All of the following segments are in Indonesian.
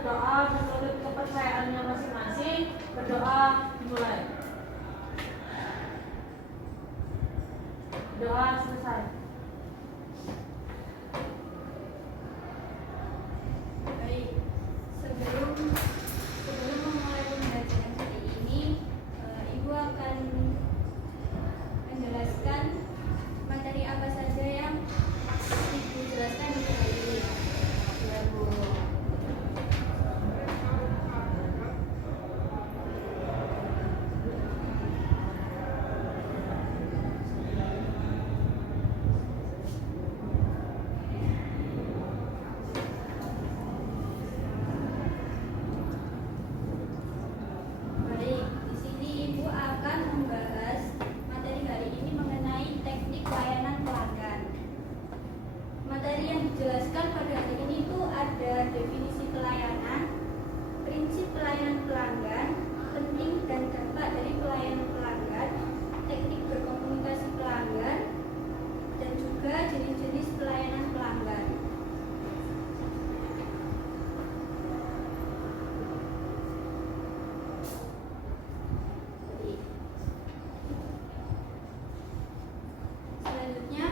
berdoa menurut kepercayaannya masing-masing. Berdoa dimulai. Doa selesai. Baik, sebelum memulai pembelajaran kali ini, Ibu akan menjelaskan materi apa saja yang Ibu jelaskan di kali ini. Ya, Bu. Baik, di sini Ibu akan membahas materi kali ini mengenai teknik pelayanan pelanggan. Materi yang dijelaskan pada hari ini itu ada definisi pelayanan, prinsip pelayanan pelanggan, penting dan dampak dari pelayanan pelanggan, teknik berkomunikasi pelanggan, dan juga jenis-jenis pelayanan pelanggan. Selanjutnya,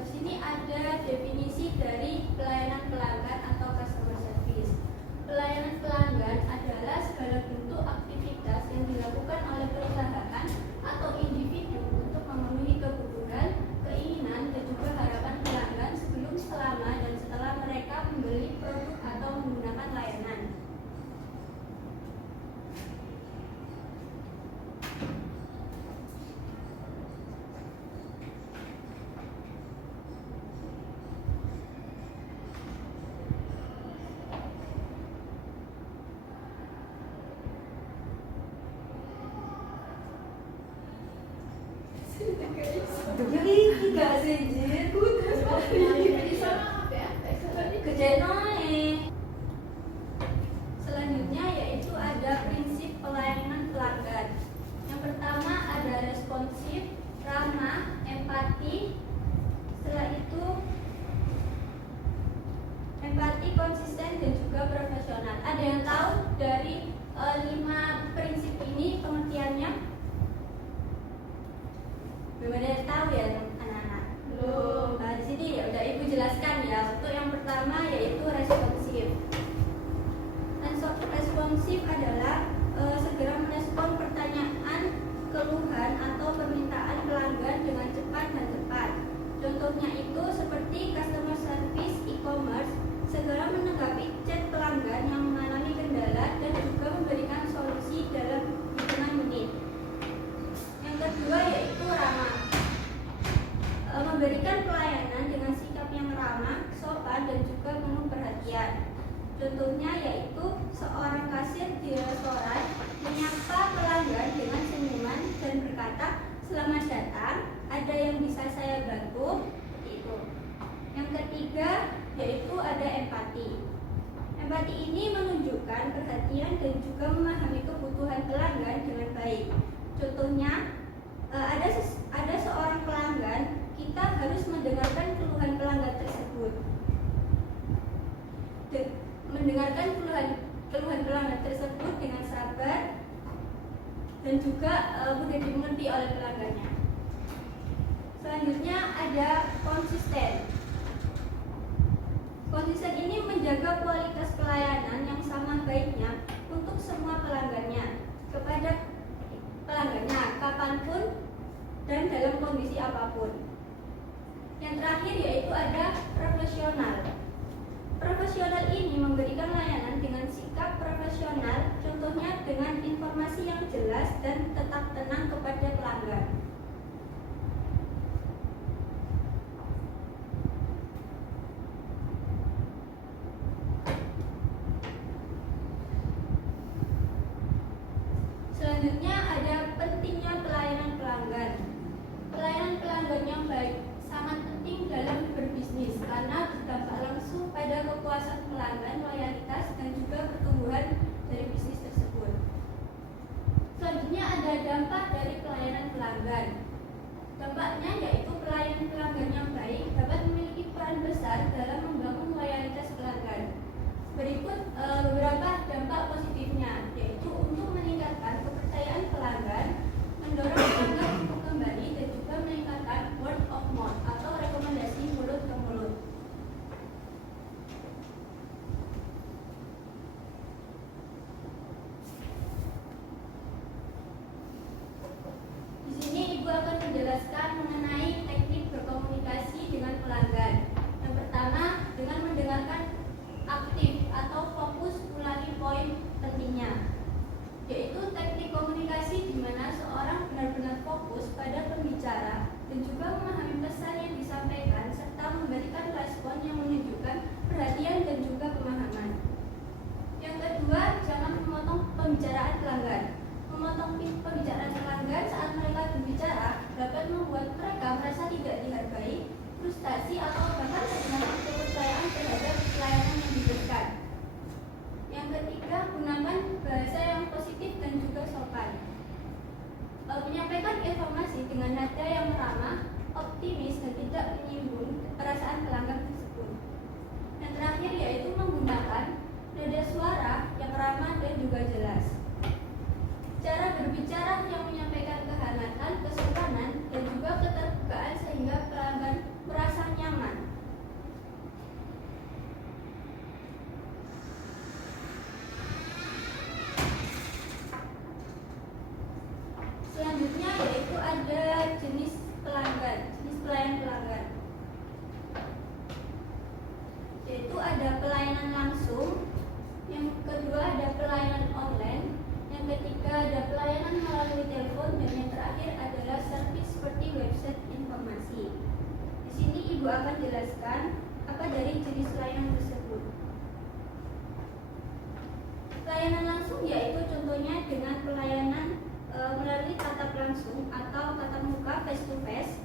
di sini ada definisi dari pelayanan pelanggan atau customer service. Pelayanan pelanggan adalah segala bentuk aktivitas yang dilakukan oleh perusahaan atau individu untuk memenuhi kebutuhan, keinginan, dan juga harapan pelanggan sebelum, selama, dan setelah mereka membeli produk atau menggunakan layanan. Jadi gak sejir. Selanjutnya yaitu ada prinsip pelayanan pelanggan. Yang pertama ada responsif, ramah, empati. Setelah itu empati, konsisten, dan juga profesional. Ada yang tahu dari 5 prinsip ini pengertiannya? Belum ada yang tahu ya anak-anak? Belum. Nah, di sini ya udah Ibu jelaskan ya. Untuk yang pertama yaitu responsif. Responsif adalah segera merespon pertanyaan, keluhan atau permintaan pelanggan dengan cepat dan tepat. Contohnya itu seperti customer service e-commerce, segera menanggapi chat pelanggan yang mengalami kendala dan juga memberikan solusi dalam hitungan menit. Yang kedua yaitu ramah. Memberikan pelayanan dengan sikap yang ramah, sopan, dan juga penuh perhatian. Contohnya yaitu seorang kasir di restoran menyapa pelanggan dengan senyuman dan berkata, "Selamat datang, ada yang bisa saya bantu?" Seperti itu. Yang ketiga yaitu ada empati. Empati ini menunjukkan perhatian dan juga memahami kebutuhan pelanggan dengan baik. Contohnya, ada seorang pelanggan, kita harus mendengarkan keluhan pelanggan tersebut. Mendengarkan keluhan pelanggan tersebut dengan sabar dan juga mudah dimengerti oleh pelanggannya. Selanjutnya ada konsisten. Konsisten ini menjaga kualitas pelayanan yang sama baiknya untuk semua pelanggannya, kepada pelanggannya kapanpun dan dalam kondisi apapun. Yang terakhir yaitu ada profesional. Profesional ini memberikan layanan dengan sikap profesional, contohnya dengan informasi yang jelas dan tetap tenang kepada pelanggan. Selanjutnya ada pentingnya pelayanan pelanggan. Pelayanan pelanggan yang baik sangat penting dalam berbisnis karena berdampak langsung pada kepuasan pelanggan, loyalitas, dan juga pertumbuhan dari bisnis tersebut. Selanjutnya ada dampak dari pelayanan pelanggan. Dampaknya yaitu pelayanan pelanggan yang baik dapat memiliki peran besar dalam membangun loyalitas pelanggan. Berikut beberapa dampak positifnya, yaitu untuk meningkatkan kepercayaan pelanggan, mendorong pelanggan untuk kembali, dan juga meningkatkan word of mouth atau rekomendasi mulut ke mulut. Di sini Ibu akan menjelaskan mengenai teknik berkomunikasi dengan pelanggan. Yang pertama, dengan mendengarkan aktif atau fokus ulangi poin pentingnya, yaitu teknik komunikasi di mana seorang benar-benar fokus pada pembicara dan juga memahami pesan yang disampaikan serta memberikan respon yang menunjukkan perhatian dan juga pemahaman. Yang kedua, jangan memotong pembicaraan pelanggan. Memotong pembicaraan pelanggan saat mereka berbicara dapat membuat mereka merasa tidak dihargai, frustasi, atau bahkan kehilangan kepercayaan terhadap pelayanan yang diberikan. Yang ketiga, gunakan bahasa yang positif dan juga sopan. Menyampaikan informasi dengan nada yang ramah, optimis, dan tidak menyinggung perasaan pelanggan tersebut. Yang terakhir yaitu menggunakan nada suara yang ramah dan juga jelas. Cara berbicara yang menyampaikan kehangatan, kesopanan, dan juga keterbukaan sehingga pelanggan merasa nyaman. Selanjutnya yaitu ada jenis pelanggan, jenis pelayan pelanggan. Yaitu ada pelayanan langsung, yang kedua ada pelayanan online, yang ketiga ada pelayanan melalui telepon, dan yang terakhir adalah servis seperti website informasi. Di sini Ibu akan jelaskan apa dari jenis pelayanan tersebut. Pelayanan langsung yaitu contohnya dengan pelayanan melalui tatap langsung atau tatap muka face to face,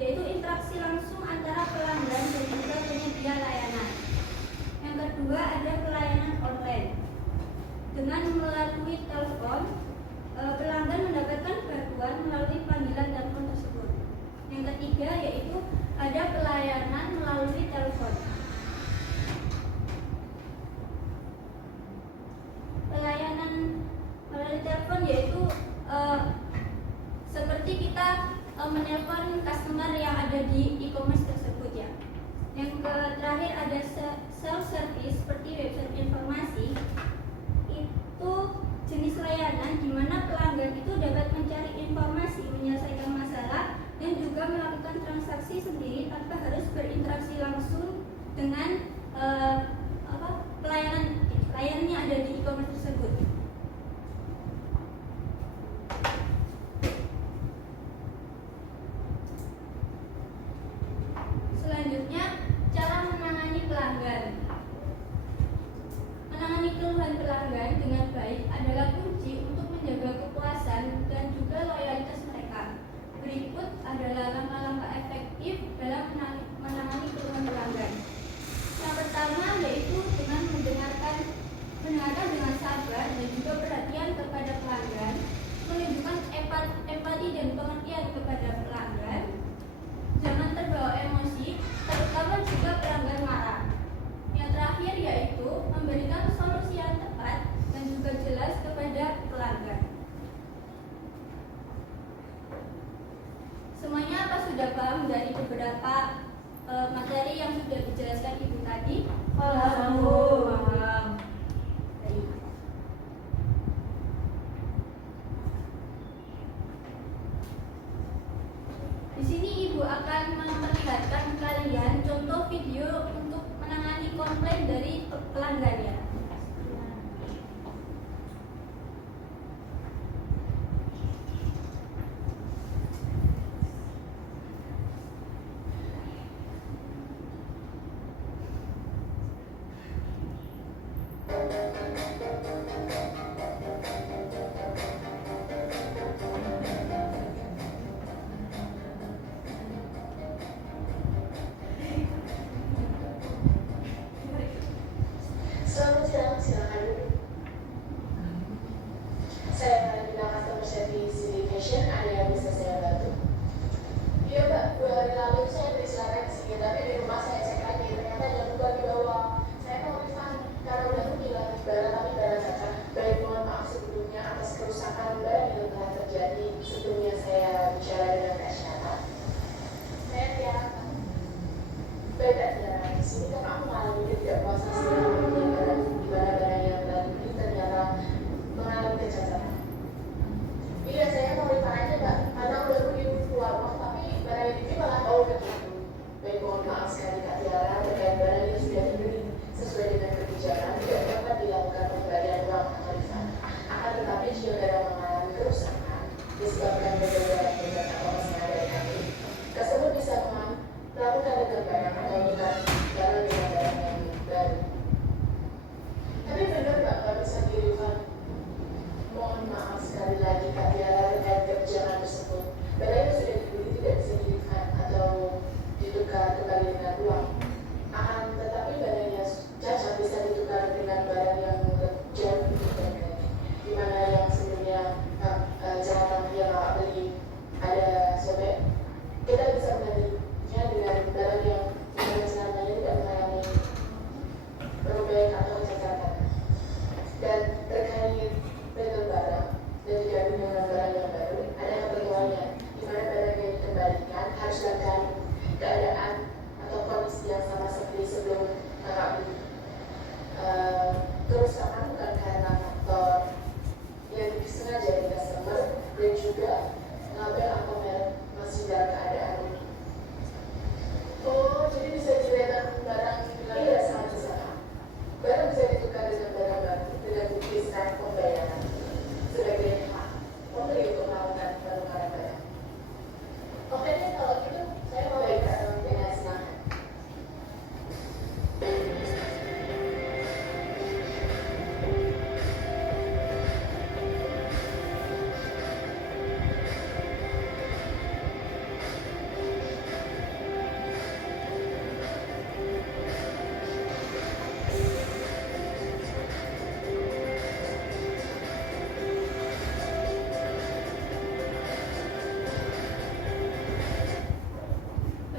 yaitu interaksi langsung antara pelanggan dan juga penyedia layanan. Yang kedua ada pelayanan online. Dengan melalui telepon, pelanggan mendapatkan bantuan melalui panggilan telepon tersebut. Yang ketiga yaitu ada pelayanan melalui telepon. Pelayanan melalui telepon yaitu seperti kita menelpon customer yang ada di e-commerce tersebut ya. Yang terakhir ada self service seperti website informasi. Itu jenis layanan di mana pelanggan itu dapat mencari informasi, menyelesaikan masalah, dan juga melakukan transaksi sendiri tanpa harus berinteraksi langsung dengan pelayanan yang ada di e-commerce tersebut. Selanjutnya, cara menangani pelanggan. Menangani keluhan pelanggan dengan baik adalah kunci untuk menjaga kepuasan dan juga loyalitas mereka. Berikut adalah langkah-langkah efektif dalam menangani keluhan pelanggan. Yang pertama yaitu dengan mendengarkan dengan sabar dan juga perhatian kepada pelanggan, menunjukkan empati dan pengertian kepada pelanggan. Jangan terbawa emosi, terutama jika pelanggan marah. Yang terakhir yaitu memberikan solusi yang tepat dan juga jelas kepada pelanggan. Semuanya apa sudah paham dari beberapa materi yang sudah dijelaskan Ibu tadi? Paham. Baik. Di sini Ibu akan memperlihatkan kalian contoh video untuk menangani komplain dari pelanggan ya. Selamat siang, silakan duduk. Saya bidang customer service di fashion, ada yang bisa saya bantu? Iya Mbak, 2 hari lalu saya beri silakan di sini, tapi di rumah saya cek lagi, ternyata jam 2 di bawah. Saya sekali lagi Kak Tiara terkait kebijakan tersebut. Barang yang sudah dibeli tidak bisa dilihat atau ditukar kembali dengan uang. Tetapi barang yang cacat bisa ditukar dengan barang yang jauh lebih baik, di mana yang sebelumnya jangan yang beli ada sobek, kita bisa menggantinya dengan barang yang sebenarnya tidak mengalami perubahan atau kecacatan. Dan terkait dengan barang dan diganti dengan barang yang baru, ada ketentuannya di mana barang yang dikembalikan harus dalam keadaan atau kondisi yang sama seperti sebelum kakak beli. Kerusakan bukan karena faktor yang disengaja dari customer dan juga label atau merek masih dalam keadaan utuh. Oh, jadi bisa dilihat barang dengan tidak sangat bisa. Barang bisa ditukar dengan barang baru dengan bukti stamp pembayaran sebagai hak pembeli untuk melakukan penukaran barang. Oke deh, kalau gitu saya mau baikkan dengan senang hati.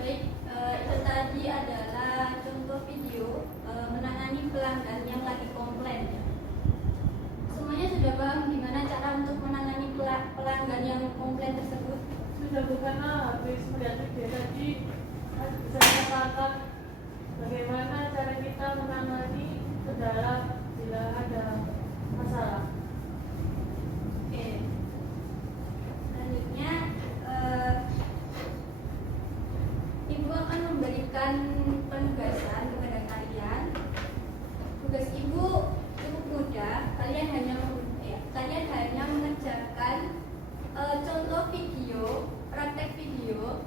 Baik, itu tadi adalah contoh video menangani pelanggan yang lagi komplain. Semuanya sudah paham gimana cara untuk menangani pelanggan yang komplain tersebut? Sudah, bukannya habis melihat video tadi bisa katakan bagaimana cara kita menangani kendala bila ada masalah. Oke. Selanjutnya, Ibu akan memberikan penugasan kepada kalian. Tugas Ibu cukup mudah. Kalian hanya mengerjakan contoh video, praktek video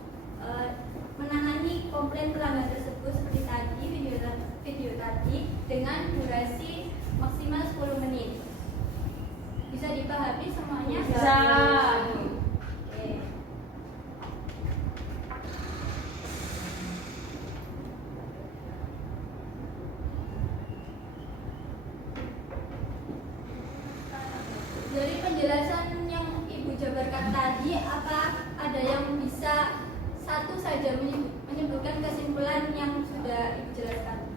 menangani komplain pelanggan tersebut seperti tadi video tadi dengan durasi maksimal 10 menit. Bisa dipahami semuanya? Bisa. Oke. Dari penjelasan yang Ibu jabarkan tadi, apa ada yang bisa satu saja menyebutkan kesimpulan yang sudah Ibu jelaskan?